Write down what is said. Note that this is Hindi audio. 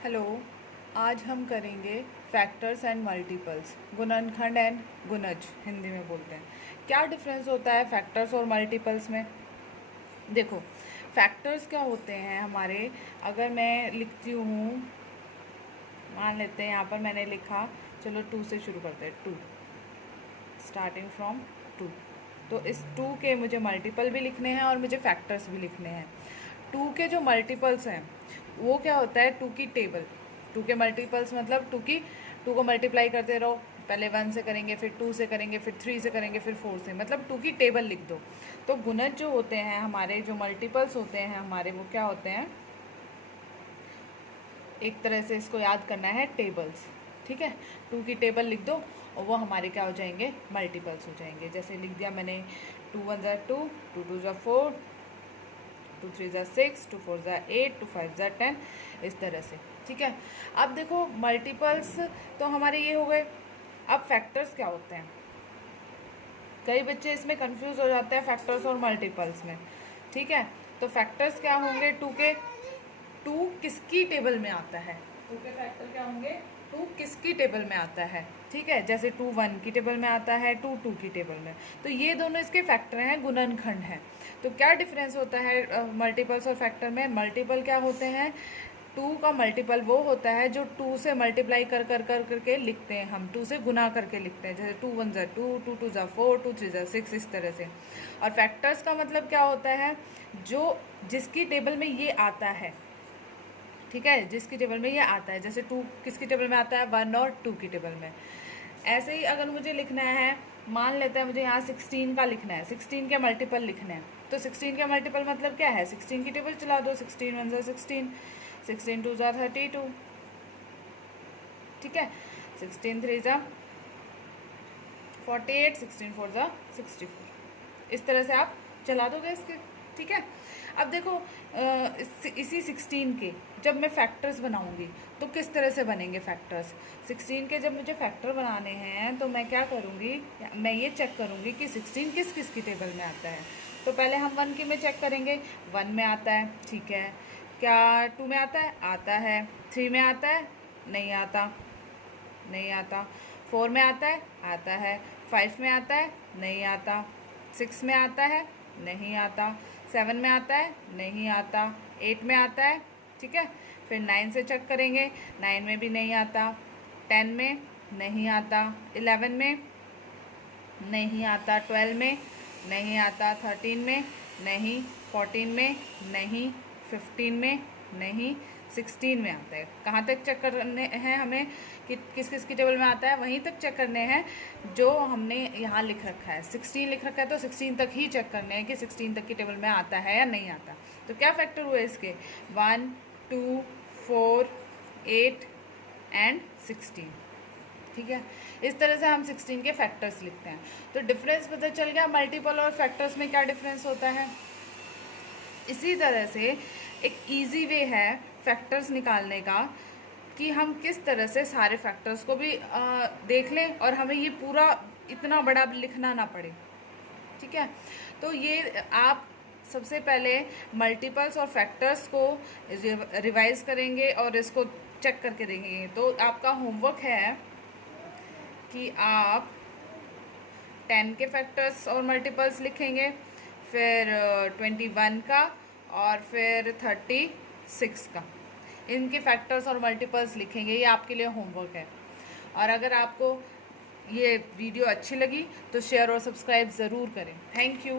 हेलो। आज हम करेंगे फैक्टर्स एंड मल्टीपल्स, गुणनखंड एंड गुणज हिंदी में बोलते हैं। क्या डिफरेंस होता है फैक्टर्स और मल्टीपल्स में? देखो, फैक्टर्स क्या होते हैं हमारे। अगर मैं लिखती हूँ, मान लेते हैं यहाँ पर मैंने लिखा, चलो 2 से शुरू करते हैं, 2 स्टार्टिंग फ्रॉम 2। तो इस 2 के मुझे मल्टीपल भी लिखने हैं और मुझे फैक्टर्स भी लिखने हैं। 2 के जो मल्टीपल्स हैं वो क्या होता है, 2 की टेबल। 2 के मल्टीपल्स मतलब 2 को मल्टीप्लाई करते रहो, पहले 1 से करेंगे, फिर 2 से करेंगे, फिर 3 से करेंगे, फिर 4 से, मतलब 2 की टेबल लिख दो। तो गुणज जो होते हैं हमारे, जो मल्टीपल्स होते हैं हमारे, वो क्या होते हैं, एक तरह से इसको याद करना है, टेबल्स। ठीक है, 2 की टेबल लिख दो और वो हमारे क्या हो जाएंगे, मल्टीपल्स हो जाएंगे। जैसे लिख दिया मैंने 2 1 ज़ा 2, 2 2 ज़ा 4, 2 3 ज़ा 6, 2 4 ज़ा 8, 2 5 ज़ा 10, इस तरह से। ठीक है, अब देखो मल्टीपल्स तो हमारे ये हो गए। अब फैक्टर्स क्या होते हैं, कई बच्चे इसमें कंफ्यूज हो जाते हैं फैक्टर्स और मल्टीपल्स में। ठीक है, तो फैक्टर्स क्या होंगे, 2 के, 2 किसकी टेबल में आता है, 2 के फैक्टर क्या होंगे, 2 किसकी टेबल में आता है। ठीक है, जैसे 2 1 की टेबल में आता है, 2 2 की टेबल में। तो ये दोनों इसके फैक्टर हैं, गुणनखंड हैं। तो क्या डिफरेंस होता है मल्टीपल्स और फैक्टर में? मल्टीपल क्या होते हैं, 2 का मल्टीपल वो होता है जो 2 से मल्टीप्लाई कर कर कर करके लिखते हैं, हम 2 से गुना करके लिखते हैं। जैसे 2 1 ज़ा 2, 2 2 ज़ा 4, 2 3 ज़ा 6, इस तरह से। और फैक्टर्स का मतलब क्या होता है, जो जिसकी टेबल में ये आता है। ठीक है, जिसकी टेबल में ये आता है, जैसे 2 किसकी टेबल में आता है, 1 और 2 की टेबल में। ऐसे ही अगर मुझे लिखना है, मान लेते हैं मुझे यहाँ 16 का लिखना है, 16 के मल्टीपल लिखने हैं। तो 16 के मल्टीपल मतलब क्या है, 16 की टेबल चला दो, 16 1 ज़ा 16, 16 2 ज़ा 32। ठीक है, 16 3 ज़ा 48, 16 4 ज़ा 64, इस तरह से आप चला दोगे इसके। ठीक है, अब देखो इसी 16 के जब मैं फैक्टर्स बनाऊंगी तो किस तरह से बनेंगे फैक्टर्स। 16 के जब मुझे फैक्टर बनाने हैं तो मैं क्या करूँगी, मैं ये चेक करूँगी कि 16 किस किस की टेबल में आता है। तो पहले हम 1 की में चेक करेंगे, 1 में आता है। ठीक है, क्या 2 में आता है, आता है। 3 में आता है, नहीं आता, नहीं आता। 4 में आता है, आता है। 5 में आता है, नहीं आता। 6 में आता है, नहीं आता। 7 में आता है, नहीं आता। 8 में आता है। ठीक है, फिर 9 से चेक करेंगे, 9 में भी नहीं आता। 10 में नहीं आता। 11 में नहीं आता। 12 में नहीं आता। 13 में नहीं। 14 में नहीं। 15 में नहीं। 16 में आता है। कहाँ तक चेक करने हैं हमें कि किस किस की टेबल में आता है, वहीं तक चेक करने हैं जो हमने यहाँ लिख रखा है। 16 लिख रखा है तो 16 तक ही चेक करने हैं कि 16 तक की टेबल में आता है या नहीं आता। तो क्या फैक्टर हुए इसके, 1 2 4 8 एंड 16। ठीक है, इस तरह से हम 16 के फैक्टर्स लिखते हैं। तो डिफरेंस पता चल गया, मल्टीपल और फैक्टर्स में क्या डिफरेंस होता है। इसी तरह से एक इजी वे है फैक्टर्स निकालने का कि हम किस तरह से सारे फैक्टर्स को भी देख लें और हमें ये पूरा इतना बड़ा लिखना ना पड़े। ठीक है, तो ये आप सबसे पहले मल्टीपल्स और फैक्टर्स को रिवाइज करेंगे और इसको चेक करके देखेंगे। तो आपका होमवर्क है कि आप 10 के फैक्टर्स और मल्टीपल्स लिखेंगे, फिर 21 का और फिर 36 का, इनके फैक्टर्स और मल्टीपल्स लिखेंगे। ये आपके लिए होमवर्क है। और अगर आपको ये वीडियो अच्छी लगी तो शेयर और सब्सक्राइब ज़रूर करें। Thank you.